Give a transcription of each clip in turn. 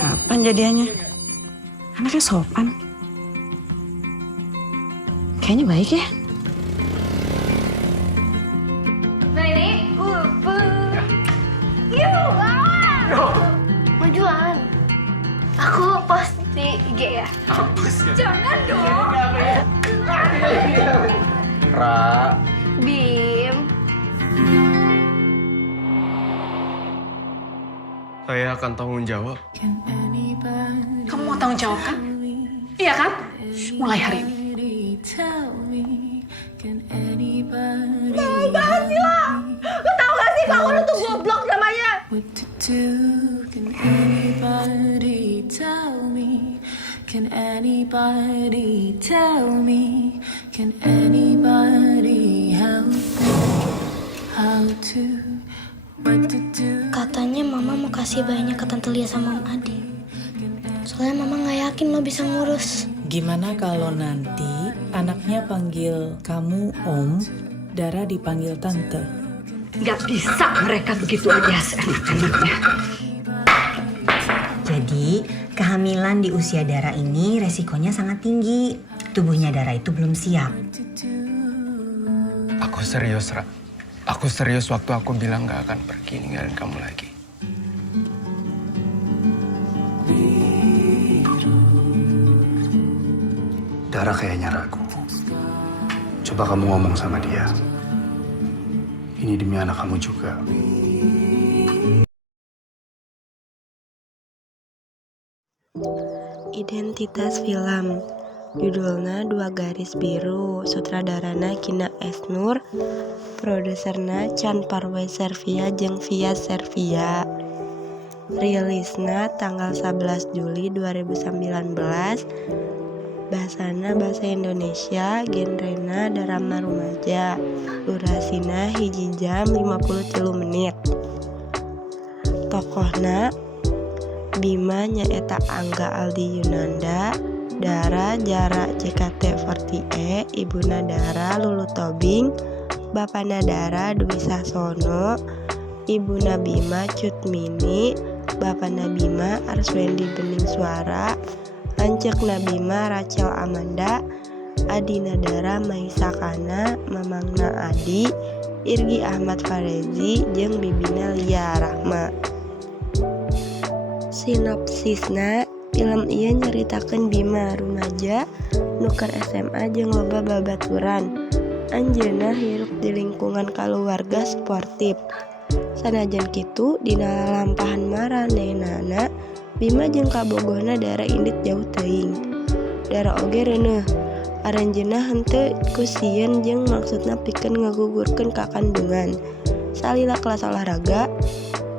Kapan jadiannya? Anaknya sopan. Kayaknya baik ya. Nah ini mau jualan. Aku post di IG ya. Jangan dong. Ra, Bim. saya akan tanggung jawab. Kamu mau tanggung jawab kan? Iya kan? Mulai hari ini. Jangan sih lah. Lo tau gak sih kalau lu tuh goblok namanya? Katanya mama mau kasih bayinya ke Tante Lia sama Om Adi. Soalnya mama gak yakin lo bisa ngurus. Gimana kalau nanti anaknya panggil kamu Om, Dara dipanggil Tante? Gak bisa mereka begitu aja seenak-enaknya. Jadi, kehamilan di usia Dara ini resikonya sangat tinggi. Tubuhnya Dara itu belum siap. Aku serius, Ra. Aku serius waktu aku bilang gak akan pergi ninggalin kamu lagi. Dara kayaknya ragu. Coba kamu ngomong sama dia. Ini demi anak kamu juga. Identitas film. Judulna Dua Garis Biru. Sutradarana Kina Esnur. Produserna Chan Parway Servia jeung Via Servia. Rilisna tanggal 11 Juli 2019. Bahasana bahasa Indonesia, genrena drama rumaja. Durasina 1 jam 53 menit. Tokohna Bima nyaeta Angga Aldi Yunanda, Dara Jara JKT48, Ibuna Dara Lulu Tobing, Bapana Dara Dwi Sahsono, Ibuna Bima Cutmini, Bapana Bima Arswendi Bening Suara, Lancekna Bima Rachel Amanda, Adina Dara Mahisa Kana, Mamangna Adi, Irgi Ahmad Farezi, jeung Bibina Lia Rahma. Sinopsisna, film ieu nyaritakeun Bima rumaja nuker SMA jeung loba babaturan. Anjeunna hirup di lingkungan kaluarga sportif. Sanajan kitu, dina lalampahan maranehanana, Bima jeung kabogohna Dara indit jauh teuing. Dara oge reuneuh, aranjeunna henteu ku sieun jeung maksudna pikeun ngagugurkeun kakandungan. Salila kelas olahraga,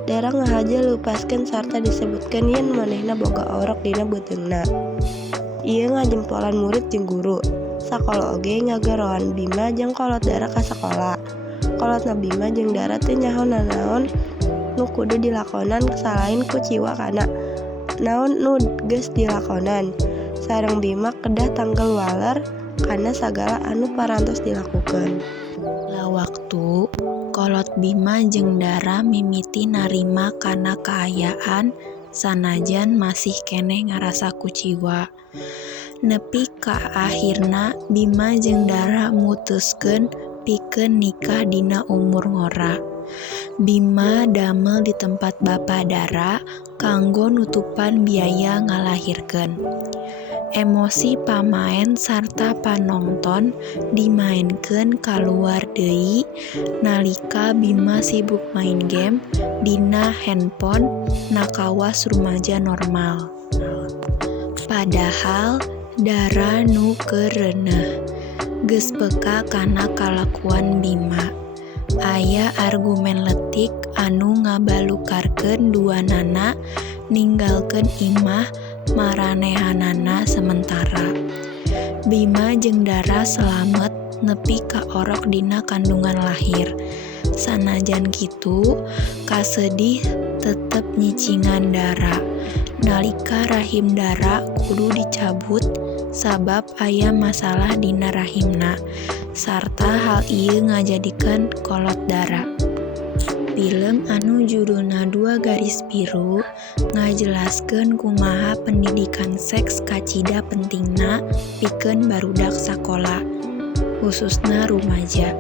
Dara ngahaja lupaskeun sarta disebutkeun yen manehna boga orok dina beuteungna. Ieu ngajempolan murid jeung guru. Sakola oge ngagaroan Bima jeung kolot Dara ka sakola. Kolotna Bima jeung Dara teu nyaho nanaon nu kudu dilakonan salain ku ciwa kana naon nu geus dilakonan. Sareng Bima kedah tanggal waler kana sagala anu parantos dilakukeun. Lah waktu kolot Bima jeung Dara mimiti narima kana kaayaan sanajan masih keneh ngarasa kuciwa. Nepi ka akhirna Bima jeung Dara mutuskeun pikeun nikah dina umur ngora. Bima damel di tempat bapa Dara kanggo nutupan biaya ngalahirkeun. Emosi pamaen sarta panonton dimainkeun kaluar deui nalika Bima sibuk main game dina handphone nakawas rumaja normal. Padahal Dara nu keureuneuh geus peka kana kalakuan Bima. Aya argumen letik anu ngabalukarkeun duanana ninggalkeun imah maranehanana sementara. Bima jeung Dara slamet nepi ka orok dina kandungan lahir. Sanajan kitu, kasedih tetep nyicingan Dara. Nalika rahim Dara kudu dicabut sabab aya masalah dina rahimna, sarta hal ieu ngajadikeun kolot Dara. film anu judulna 2 Garis Biru ngajelaskeun kumaha pendidikan seks kacida pentingna pikeun barudak sakola, khususna rumaja.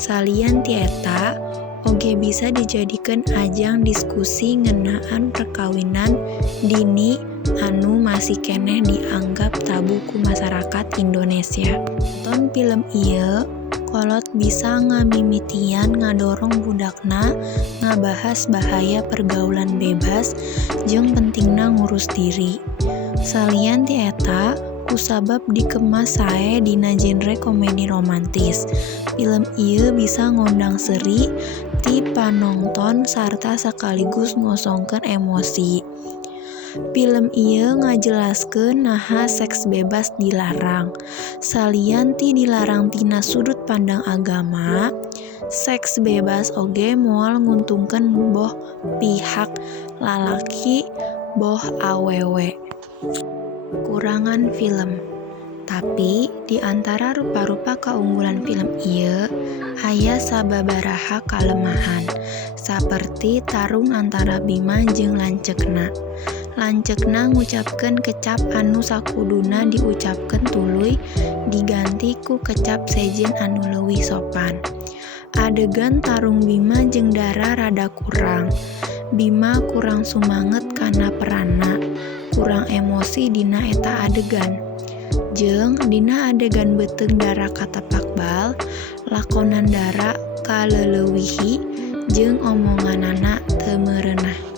Salian ti eta oge bisa dijadikeun ajang diskusi ngeunaan perkawinan dini anu masih keneh dianggap tabu ku masyarakat Indonesia. Nonton film ieu kolot bisa ngamimitian ngadorong budakna ngabahas bahaya pergaulan bebas jeung pentingna ngurus diri. Salian ti eta kusabab dikemas sae dina genre komedi romantis. Film ieu bisa ngundang seri ti panonton sarta sekaligus ngosongkeun emosi. Film ieu ngajelaskeun naha seks bebas dilarang. Salian ti dilarang tina sudut pandang agama, seks bebas oge moal nguntungkeun boh pihak lalaki boh awewe. Kurangan film. Tapi di antara rupa-rupa keunggulan film ieu aya sababaraha kalemahan, saperti tarung antara Bima jeung Lanceukna. Lanceukna ngucapkeun kecap anu sakuduna diucapkeun tuluy diganti ku kecap sejen anu leuwih sopan. Adegan tarung Bima jeung Dara rada kurang. Bima kurang sumanget kana peranna, kurang emosi dina eta adegan. Jeung dina adegan beuteung Dara katapak bal, lakonan Dara kaleleuwihi jeung omonganana teu meureunah.